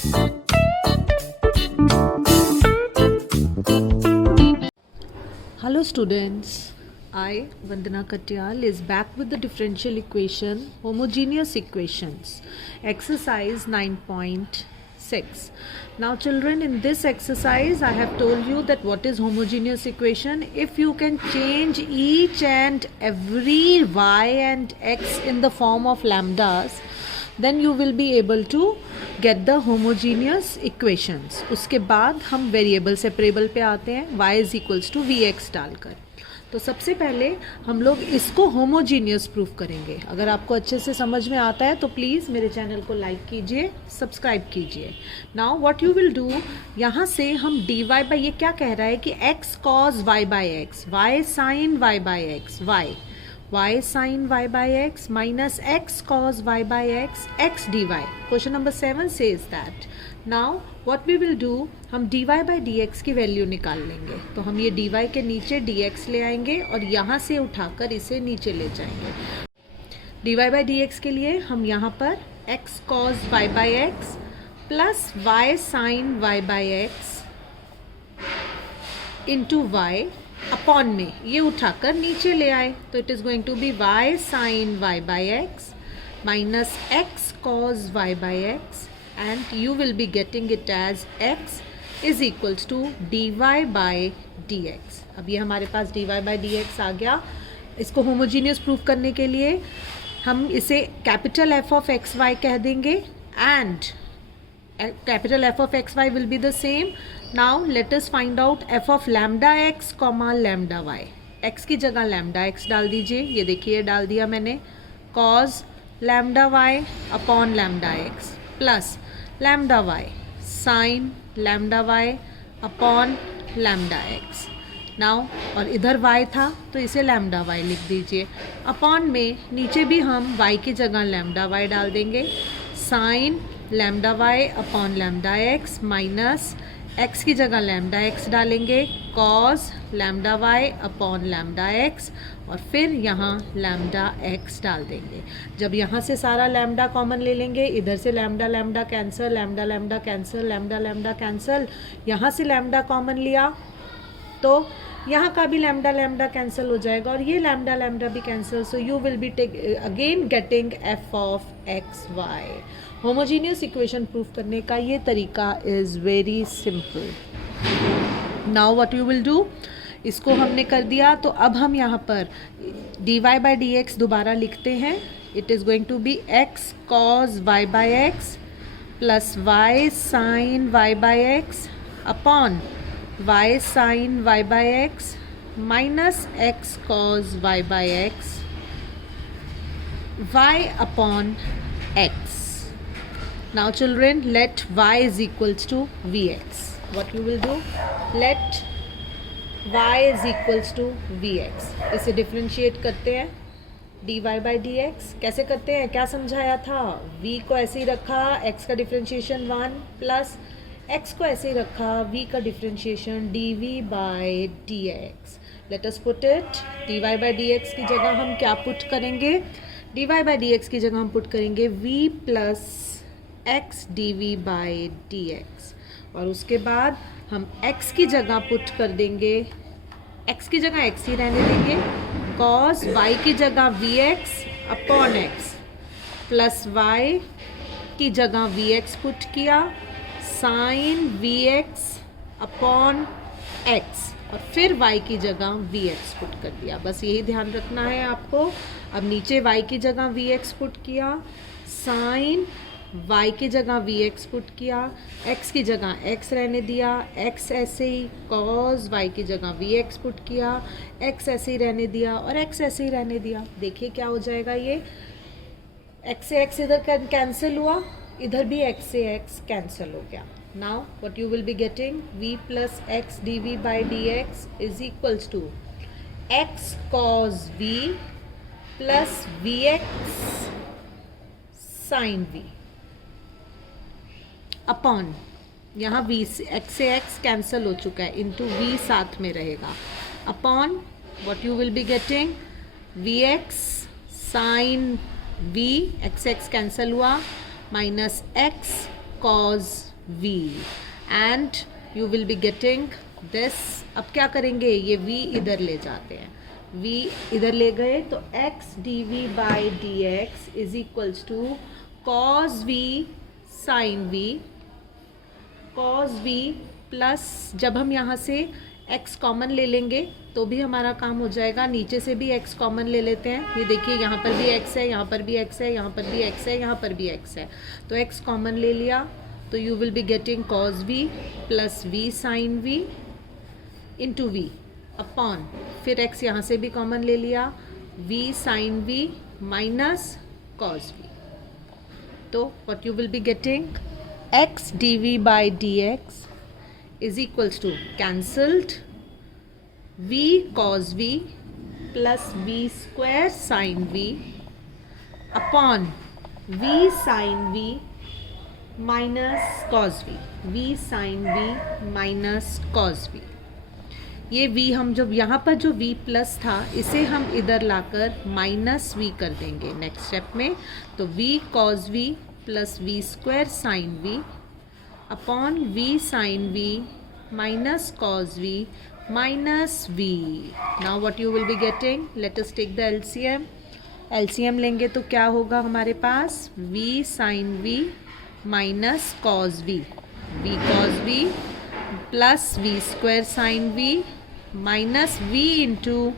Hello students, I Vandana Katyal is back with the differential equation homogeneous equations exercise 9.6. Now children, in this exercise I have told you that what is homogeneous equation. If you can change each and every y and x in the form of lambdas, then you will be able to get the homogeneous equations. उसके बाद हम variable separable पे आते हैं y is equals to v x डालकर. तो सबसे पहले हम लोग इसको होमोजीनियस प्रूफ करेंगे. अगर आपको अच्छे से समझ में आता है तो प्लीज़ मेरे चैनल को लाइक कीजिए, सब्सक्राइब कीजिए. Now what you will do, यहाँ से हम डी वाई बाई, ये क्या कह रहा है कि x cos y by x, y sine y by x, y sin y by x minus x cos y by x dy. Question number 7 says that. Now what we will do, हम dy by dx की value निकाल लेंगे. तो हम ये dy के नीचे dx ले आएंगे और यहाँ से उठाकर इसे नीचे ले जाएंगे. dy by dx के लिए हम यहाँ पर x cos y by x plus y sin y by x into y upon में ये उठाकर नीचे ले आए. तो it is going to be y sine y by x minus x cos y by x and you will be getting it as x is equals to dy by dx. अब ये हमारे पास dy बाई dx आ गया. इसको homogeneous proof करने के लिए हम इसे capital f of x Y कह देंगे and capital F of x y will be the same. Now let us find out f of lambda x comma lambda y. x की जगह lambda x डाल दीजिए. ये देखिए डाल दिया मैंने. cos lambda y upon lambda x plus lambda y sin lambda y upon lambda x. Now और इधर y था तो इसे lambda y लिख दीजिए. अपॉन में नीचे भी हम y की जगह lambda y डाल देंगे. sin lambda y upon lambda x minus x की जगह लैम्डा एक्स डालेंगे. Cos lambda y upon lambda x और फिर यहाँ लैम्डा एक्स डाल देंगे. जब यहाँ से सारा लैम्डा कॉमन ले लेंगे, इधर से lambda lambda cancel, lambda lambda cancel, lambda lambda cancel, यहाँ से लैम्डा कॉमन लिया तो यहाँ का भी लैम्डा लैम्डा कैंसिल हो जाएगा और ये लैम्डा लैम्डा भी cancel. So you will be again getting f of x y. Homogeneous equation proof करने का ये तरीका is very simple. Now what you will do, इसको हमने कर दिया तो अब हम यहाँ पर d y by d x दोबारा लिखते हैं. It is going to be x cos y by x plus y sine y by x upon y sin y by x minus x cos y by x y upon x. Now children, let y is equals to vx. What you will do, let y is equals to vx. इसे differentiate करते हैं. dy by dx कैसे करते हैं, क्या समझाया था. v को ऐसे ही रखा, x का डिफ्रेंशिएशन 1 प्लस x को ऐसे ही रखा, v का differentiation dv by dx. Let us put it. dy by dx की जगह हम क्या पुट करेंगे, dy बाई dx की जगह हम पुट करेंगे v plus x dv by dx और उसके बाद हम x की जगह पुट कर देंगे, x की जगह x ही रहने देंगे. cos y की जगह vx upon x plus y की जगह vx पुट किया, sine v x upon x और फिर y की जगह वी एक्स पुट कर दिया. बस यही ध्यान रखना है आपको. अब नीचे y की जगह वी एक्स पुट किया, साइन y की जगह वी एक्स पुट किया, x की जगह x रहने दिया, x ऐसे ही, cos y की जगह वी एक्स पुट किया, x ऐसे ही रहने दिया और x ऐसे ही रहने दिया. देखिए क्या हो जाएगा, ये x से x इधर कैंसिल हुआ, इधर भी x से x कैंसिल हो गया. Now what you will be getting, v plus x dv by dx is equals to x cos v plus vx sin v upon यहाँ v से x कैंसिल हो चुका है, इंटू v साथ में रहेगा, upon what you will be getting, vx sin v, x cancel हुआ, minus x cos v and you will be getting this. अब क्या करेंगे, ये v इधर ले जाते हैं, v इधर ले गए तो x dv by dx is equals to cos v sin v, cos v plus जब हम यहाँ से x कॉमन ले लेंगे तो भी हमारा काम हो जाएगा, नीचे से भी x कॉमन ले लेते हैं, ये देखिए यहाँ पर भी x है, यहाँ पर भी x है, यहाँ पर भी x है, यहाँ पर भी x है, तो x कॉमन ले लिया तो you will be getting cos v plus v sin v into v upon, फिर x यहाँ से भी कॉमन ले लिया, v sin v minus cos v. तो what you will be getting, x dv by dx is equals to cancelled v cos v plus v square sin v upon v sin v minus cos v, v sin v minus cos v. ये v हम जब यहाँ पर जो v plus था इसे हम इधर लाकर माइनस v कर देंगे नेक्स्ट स्टेप में, तो v cos v plus v square sin v upon v sin v minus cos v minus v. Now what you will be getting, let us take the LCM. LCM लेंगे तो क्या होगा हमारे पास, v sin v minus cos v, v cos v plus v square sin v minus v into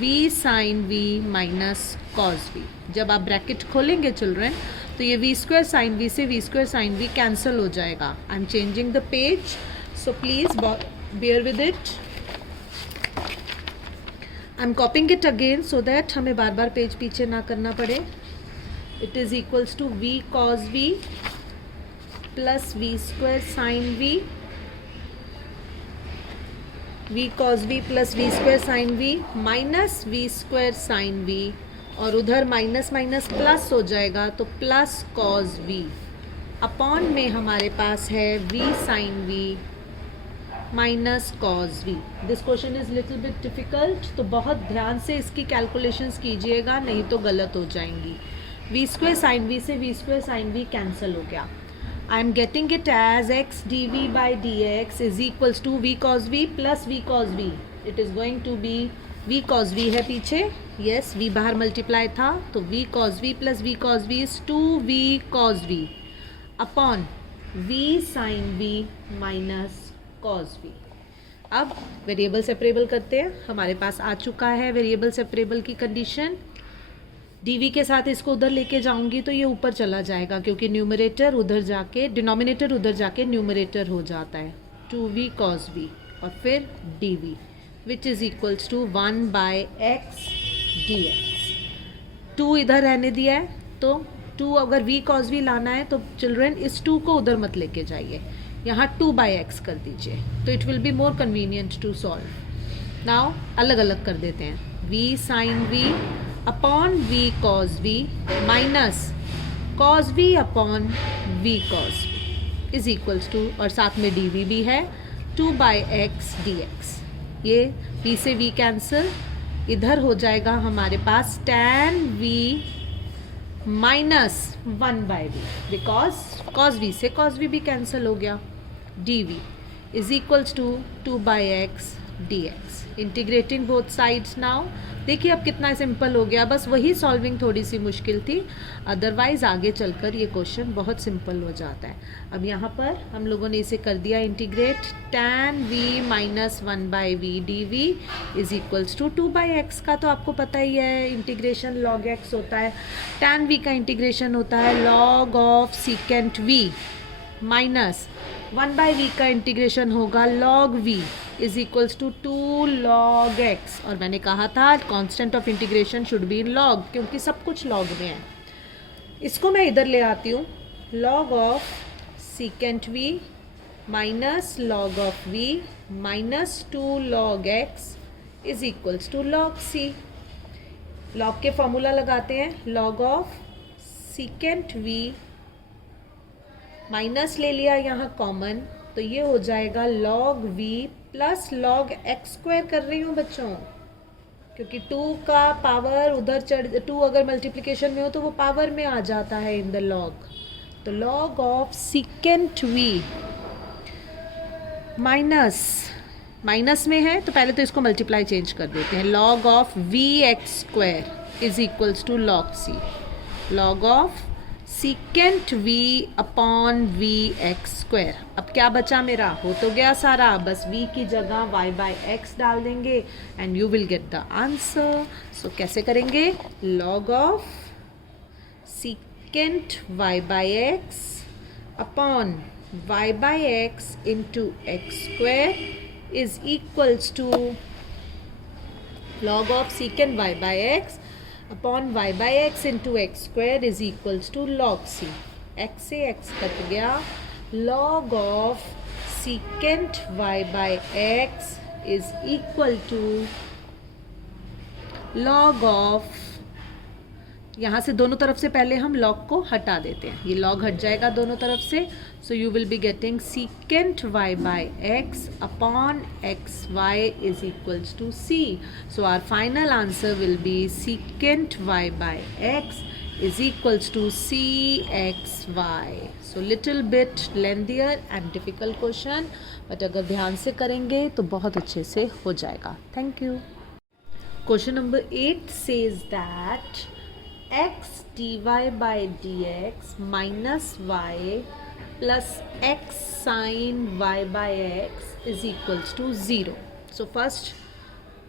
v sin v minus cos v. जब आप bracket खोलेंगे children तो ये v स्क्वायर साइन v से v square sine v cancel हो जाएगा. I am changing the page, so please bear with it. I am copying it again so that हमें बार बार पेज पीछे ना करना पड़े. It is equals to v cos v plus v square sine v, v cos v plus v square sine v minus v square sine v, और उधर minus minus plus हो जाएगा तो प्लस cos v अपॉन में हमारे पास है v sin v minus cos v. This question is little bit difficult, तो बहुत ध्यान से इसकी कैलकुलेशंस कीजिएगा नहीं तो गलत हो जाएंगी. v स्क्वायर साइन v से v square sine v cancel हो गया. I am getting it as x dv by dx is equals to v cos v plus v cos v. It is going to be v cos v है पीछे, yes v बाहर multiply था तो v cos v plus v cos v is 2v cos v upon v sin v minus cos v. अब variable separable करते हैं, हमारे पास आ चुका है वेरिएबल सेपरेबल की कंडीशन. dv के साथ इसको उधर लेके जाऊंगी तो ये ऊपर चला जाएगा क्योंकि न्यूमरेटर उधर जाके डिनोमिनेटर उधर जाके न्यूमरेटर हो जाता है, 2v cos v और फिर dv which is equals to 1 by x dx. 2 इधर रहने दिया है तो 2 अगर v cos v लाना है तो चिल्ड्रन इस 2 को उधर मत लेके जाइए, यहाँ 2 by x कर दीजिए तो it will be more convenient to solve. Now अलग अलग कर देते हैं, v sin v upon v cos v minus cos v upon v cos v is equals to, और साथ में dv भी है, 2 by x dx. ये v से v कैंसिल, इधर हो जाएगा हमारे पास tan v minus 1 by v because cos v से cos v भी कैंसिल हो गया. dv is equals to 2 by x dx. Integrating both sides now. देखिए अब कितना सिंपल हो गया, बस वही सॉल्विंग थोड़ी सी मुश्किल थी, अदरवाइज आगे चलकर ये क्वेश्चन बहुत सिंपल हो जाता है. अब यहाँ पर हम लोगों ने इसे कर दिया integrate, tan v minus 1 by v d v is equals to 2 by x का तो आपको पता ही है इंटीग्रेशन log x होता है, tan v का इंटीग्रेशन होता है log of secant v minus 1 by v का इंटीग्रेशन होगा log v is equals to 2 log x. और मैंने कहा था constant of integration should be in log क्योंकि सब कुछ log में है. इसको मैं इधर ले आती हूँ, log of secant v minus log of v minus 2 log x is equals to log c. log के फॉर्मूला लगाते हैं, log of secant v minus ले लिया यहाँ कॉमन तो ये हो जाएगा log v plus log x square कर रही हूँ बच्चों क्योंकि 2 का पावर उधर 2 अगर मल्टीप्लिकेशन में हो तो वो पावर में आ जाता है इन द log. तो log of secant v minus में है तो पहले तो इसको मल्टीप्लाई चेंज कर देते हैं. log of v x square is equals to log c. log of secant v upon v x square. अब क्या बचा मेरा, हो तो गया सारा, बस v की जगह y बाय एक्स डाल देंगे and you will get the answer. So कैसे करेंगे, log of secant y by x upon y by x into x square is equals to log of secant y by x upon y by x into x square is equals to log c. x से x cut गया. log of secant y by x is equal to log of, यहाँ से दोनों तरफ से पहले हम log को हटा देते हैं, ये log हट जाएगा दोनों तरफ से. So you will be getting secant y by x upon x y is equals to c. So our final answer will be secant y by x is equals to cxy. So little bit lengthier and difficult question, but अगर ध्यान से करेंगे तो बहुत अच्छे से हो जाएगा. Thank you. Question number 8 says that x dy by dx minus y plus x sin y by x is equals to 0. So first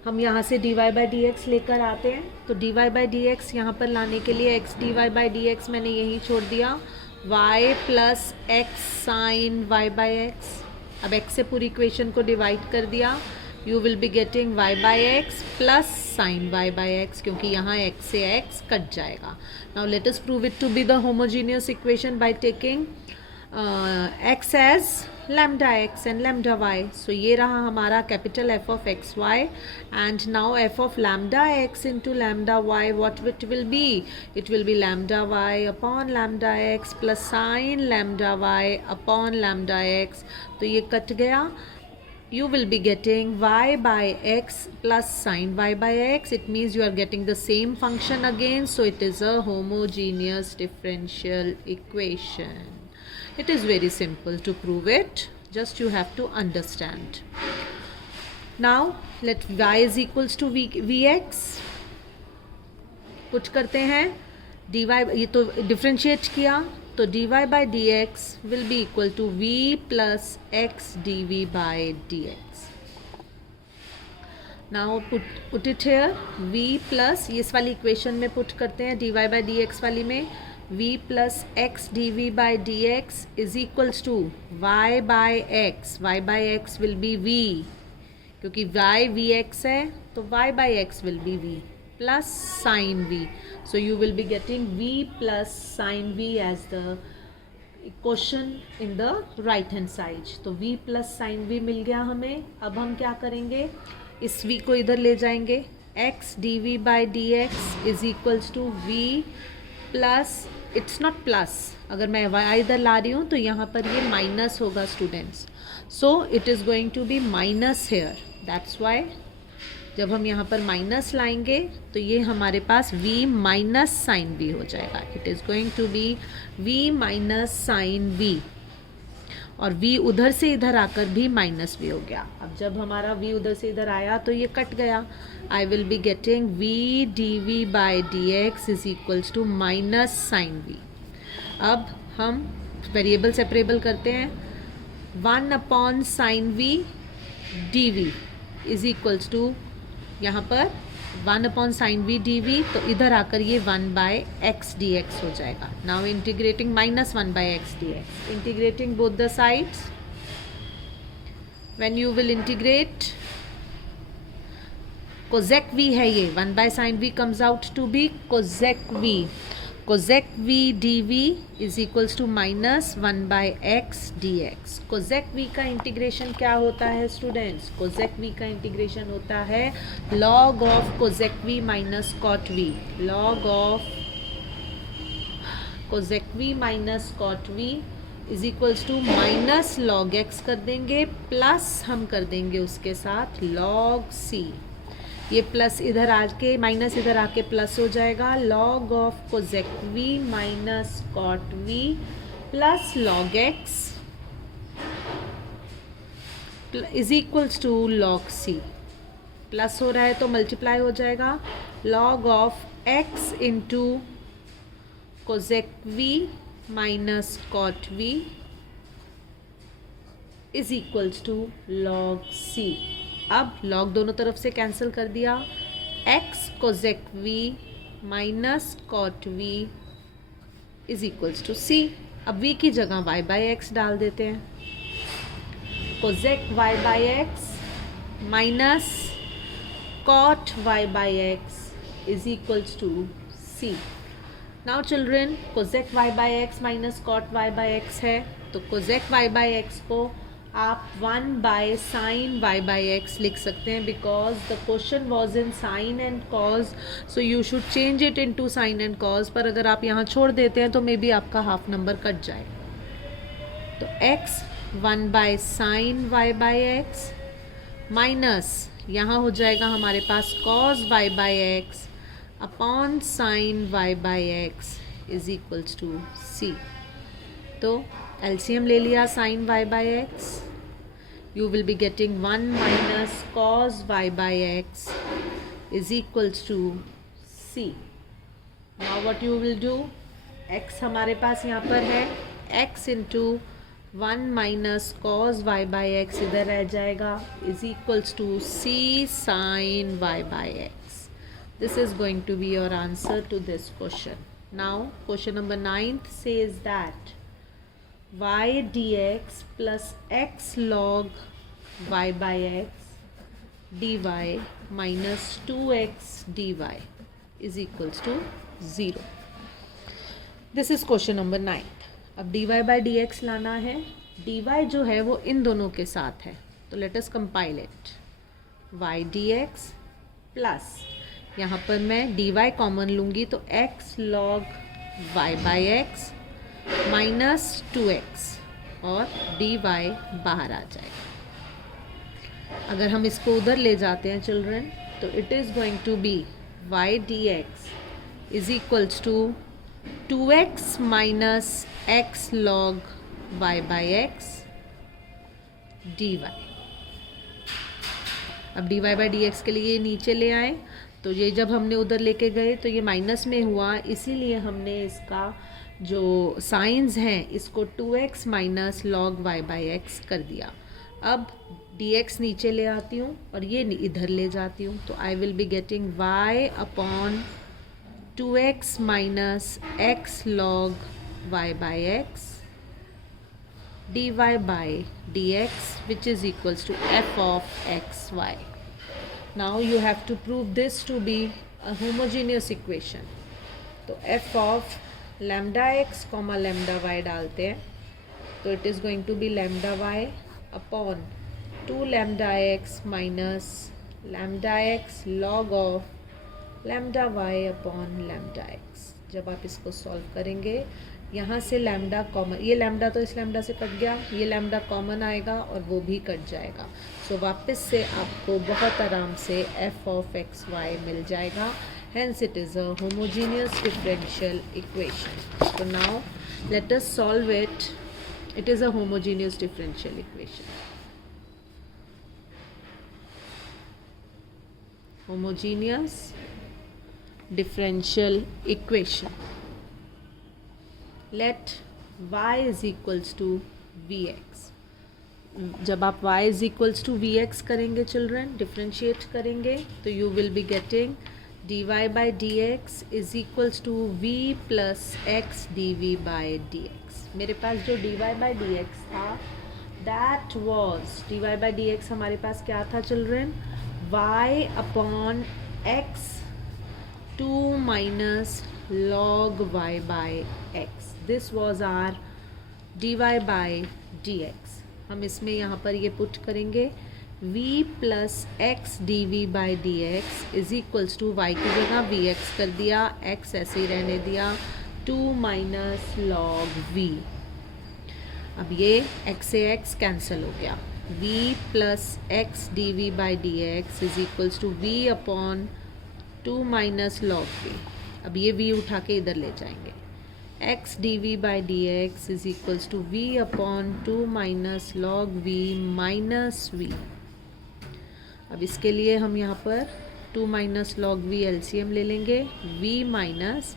हम यहाँ से dy by dx लेकर आते हैं. तो dy by dx यहाँ पर लाने के लिए x dy by dx मैंने यही छोड़ दिया, y plus x sin y by x. अब x से पूरी इक्वेशन को डिवाइड कर दिया. You will be getting y by x plus sin y by x, क्योंकि यहाँ x से x कट जाएगा. Now let us prove it to be the homogeneous equation by taking x as lambda x and lambda y. So ये रहा हमारा capital F of x y, and now f of lambda x into lambda y, what it will be? It will be lambda y upon lambda x plus sin lambda y upon lambda x. तो ये cut गया. You will be getting y by x plus sin y by x. It means you are getting the same function again, so it is a homogeneous differential equation. It is very simple to prove it, just you have to understand. Now let y is equals to vx. Put करते हैं dy, ये तो differentiate किया, तो dy by dx will be equal to v plus x dv by dx. Now put it here, v plus, ये इस वाली equation में पुट करते हैं dy by dx वाली में, v plus x dv by dx is equals to y by x. y by x will be v, क्योंकि y vx है तो y by x will be v plus sin v. So you will be getting v plus sin v as the equation in the right hand side. तो v plus sin v मिल गया हमें. अब हम क्या करेंगे, इस v को इधर ले जाएंगे. x dv by dx is equals to v plus, it's not plus, अगर मैं y इधर ला रही हूँ तो यहाँ पर ये माइनस होगा students. So it is going to be minus here. That's why जब हम यहाँ पर माइनस लाएंगे तो ये हमारे पास v माइनस साइन v हो जाएगा. It is going to be v minus sine v, और v उधर से इधर आकर भी माइनस v हो गया. अब जब हमारा v उधर से इधर आया तो ये कट गया. I will be getting v dv by dx is equals to minus sine v. अब हम वेरिएबल सेपरेबल करते हैं. 1 upon sine v dv is equals to, यहाँ पर 1 upon sine v d v, तो इधर आकर ये 1 बाय एक्स डी एक्स हो जाएगा. Now integrating minus 1 by x d x, integrating both the sides. When you will integrate, cosec v है ये, 1 by sine v comes out to be cosec v. Cosec v d v is equals to minus 1 by x d x. Cosec v का इंटीग्रेशन क्या होता है students? Cosec v का इंटीग्रेशन होता है log of cosec v minus cot v. Log of cosec v minus cot v is equals to minus log x कर देंगे, प्लस हम कर देंगे उसके साथ लॉग सी. ये प्लस इधर आके माइनस इधर आके प्लस हो जाएगा. Log of cosec v minus cot v plus log x is equals to log c. Plus हो रहा है तो मल्टीप्लाई हो जाएगा, log of x into cosec v minus cot v is equals to log c. अब log दोनों तरफ से कैंसिल कर दिया, x cosec v minus cot v is equals to c. अब वी की जगह वाई बाई एक्स डाल देते हैं, cosec y by x minus cot y by x is equals to c. Now children, cosec y by x minus cot y by x है, तो cosec y by x को आप 1 by sine y by x लिख सकते हैं, because the question was in sine and cos, so you should change it into sine and cos. पर अगर आप यहाँ छोड़ देते हैं तो मे बी आपका हाफ नंबर कट जाए। तो x 1 by sine y by x minus यहाँ हो जाएगा हमारे पास cos y by x upon sine y by x is equals to c. तो एलसीएम ले लिया sine y by x, you will be getting 1 minus cos y by x is equals to c. Now what you will do, x हमारे पास यहाँ पर है, x into 1 minus cos y by x इधर रह जाएगा is equals to c sin y by x. This is going to be your answer to this question. Now question number 9 says that y dx plus x log y by x dy minus 2x dy is equals to 0. This is question number 9. अब dy by dx लाना है, dy जो है वो इन दोनों के साथ है, तो let us compile it. y dx plus यहाँ पर मैं dy कॉमन लूँगी तो x log y by x minus 2x और dy बाहर आ जाएगा। अगर हम इसको उधर ले जाते हैं चिल्ड्रन, तो it is going to be y dx is equals to 2x minus x log y by x dy। अब dy बाई dx के लिए नीचे ले आए, तो ये जब हमने उधर लेके गए तो ये माइनस में हुआ, इसीलिए हमने इसका जो साइंस हैं इसको 2x minus log y by x कर दिया। अब dx नीचे ले आती हूँ और ये इधर ले जाती हूँ, तो आई will be getting y upon 2x minus x log y by x dy by dx which is equals to f of xy. Now you have to prove this to be a homogeneous equation. तो f of lambda x comma lambda y डालते हैं, तो it is going to be lambda y upon 2 lambda x minus lambda x log of lambda y upon lambda x. जब आप इसको solve करेंगे, यहाँ से लैम्डा कॉमन, ये लैम्डा तो इस लैम्डा से कट गया, ये लैम्डा कॉमन आएगा और वो भी कट जाएगा। सो वापस से आपको बहुत आराम से f of x y मिल जाएगा। Hence it is a homogeneous differential equation. So now let us solve it. It is a homogeneous differential equation. Homogeneous differential equation. Let y is equals to vx. जब आप y is equals to vx करेंगे children, differentiate करेंगे, तो you will be getting dy by dx is equals to v plus x dv by dx. मेरे पास जो dy by dx था, that was dy by dx हमारे पास क्या था children, y upon x 2 minus log y by x. This was our dy by dx. हम इसमें यहाँ पर ये पुट करेंगे, v plus x d v by d x is equals to y की जगह वी एक्स कर दिया, x ऐसे ही रहने दिया, 2 माइनस लॉग v. अब ये x से x कैंसिल हो गया, v plus x d v by d x is equals to v upon 2 minus log v. अब ये v उठा के इधर ले जाएंगे, x dv by dx is equals to v upon 2 minus log v minus v. अब इसके लिए हम यहाँ पर 2 माइनस लॉग वी एलसीएम ले लेंगे, v minus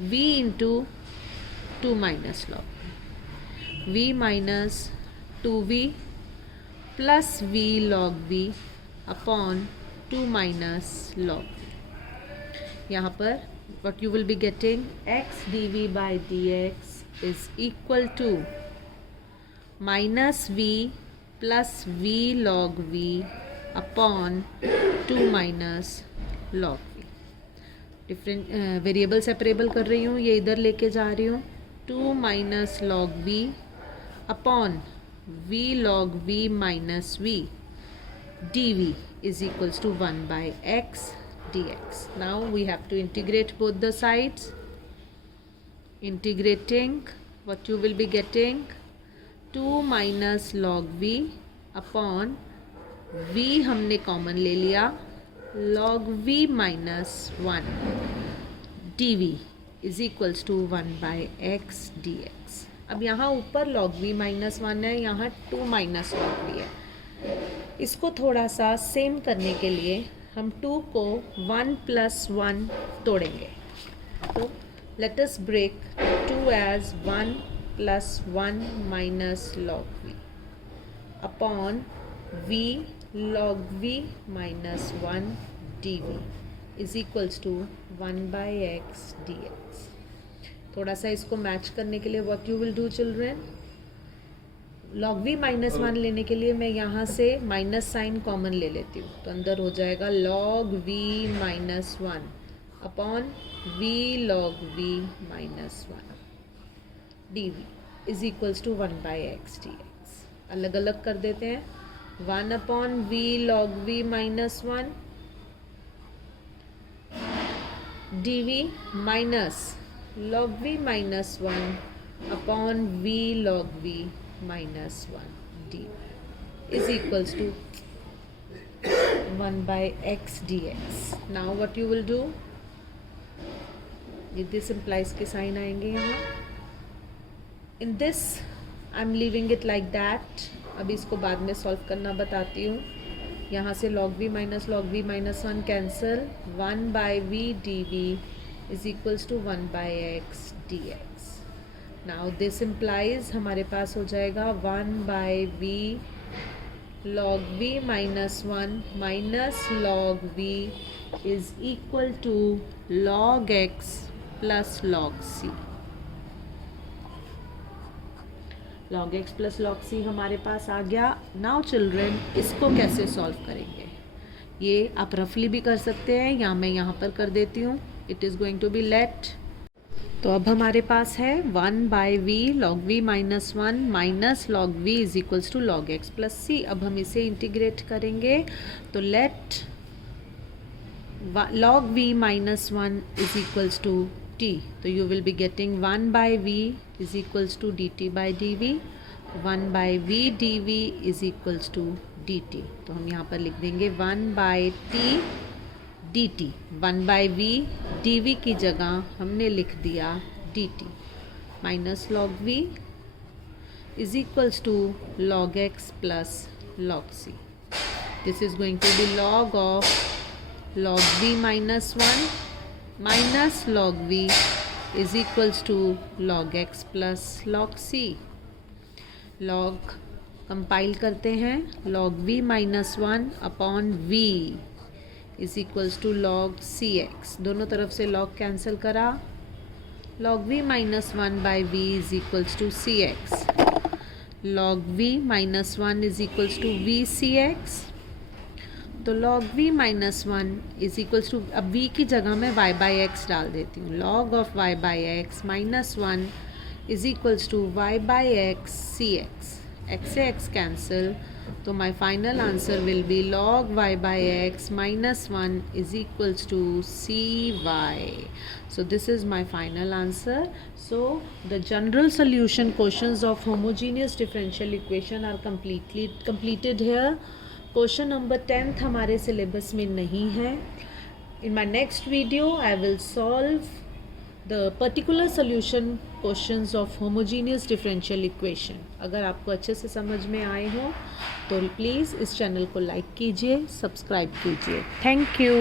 v into 2 minus log v minus 2v plus v log v upon 2 minus log v. यहाँ पर what you will be getting x dv by dx is equal to minus v plus v log v upon 2 minus log v. Different variable separable कर रही हूँ, ये इधर लेके जा रही हूँ. 2 minus log v upon v log v minus v dv is equals to 1 by x dx. Now we have to integrate both the sides. Integrating, what you will be getting 2 minus log v upon v हमने common ले लिया, log v minus 1 dv is equals to 1 by x dx. अब यहाँ ऊपर log v minus 1 है, यहाँ 2 minus log v है. इसको थोड़ा सा सेम करने के लिए हम 2 को 1 प्लस 1 तोड़ेंगे. तो let us break 2 as 1 plus 1 minus log v upon v log v minus 1 dv is equals to 1 by x dx. थोड़ा सा इसको मैच करने के लिए what you will do children, log v minus 1 लेने के लिए मैं यहाँ से माइनस साइन कॉमन ले लेती हूँ, तो अंदर हो जाएगा log v minus 1 upon v log v minus 1 dv is equals to 1 by x dx. अलग अलग कर देते हैं. 1 upon v log v minus 1 dv minus log v minus 1 upon v log v minus 1 dv is equals to 1 by x dx. Now what you will do, this implies के sign आएंगे यहाँ. In this I am leaving it like that. अभी इसको बाद में solve करना बताती हूँ. यहाँ से log v minus log v minus 1 cancel, 1 by v dv is equals to 1 by x dx. Now this implies हमारे पास हो जाएगा 1 by v log v minus 1 minus log v is equal to log x plus log c. log x plus log c हमारे पास आ गया. Now children इसको कैसे solve करेंगे, ये आप रफली भी कर सकते हैं या मैं यहाँ पर कर देती हूँ. It is going to be let. तो अब हमारे पास है 1 by v log v minus 1 minus log v is equals to log x plus c. अब हम इसे इंटीग्रेट करेंगे, तो let log v minus 1 is equals to t. तो you will be getting 1 by v is equals to dt by dv. 1 by v dv is equals to dt. तो हम यहाँ पर लिख देंगे 1 by t dt. 1 by v dv की जगह हमने लिख दिया dt minus log v is equals to log x plus log c. This is going to be log of log v minus 1 minus log v is equals to log x plus log c. log compile करते हैं, log v minus 1 upon v is equals to log cx. दोनों तरफ से log cancel करा, log v minus 1 by v is equals to cx. log v minus 1 is equals to v cx. तो log v minus 1 is equals to, अब v की जगह मैं y by x डाल देती हूँ. log of y by x minus 1 is equals to y by x cx. x से x cancel, तो my final answer will be log y by x minus 1 is equals to cy. So this is my final answer. So the general solution questions of homogeneous differential equation are completed here. Question number 10th हमारे syllabus में नहीं है. In my next video I will solve the particular solution questions of homogeneous differential equation. अगर आपको अच्छे से समझ में आए हो तो प्लीज़ इस चैनल को लाइक कीजिए, सब्सक्राइब कीजिए। Thank you.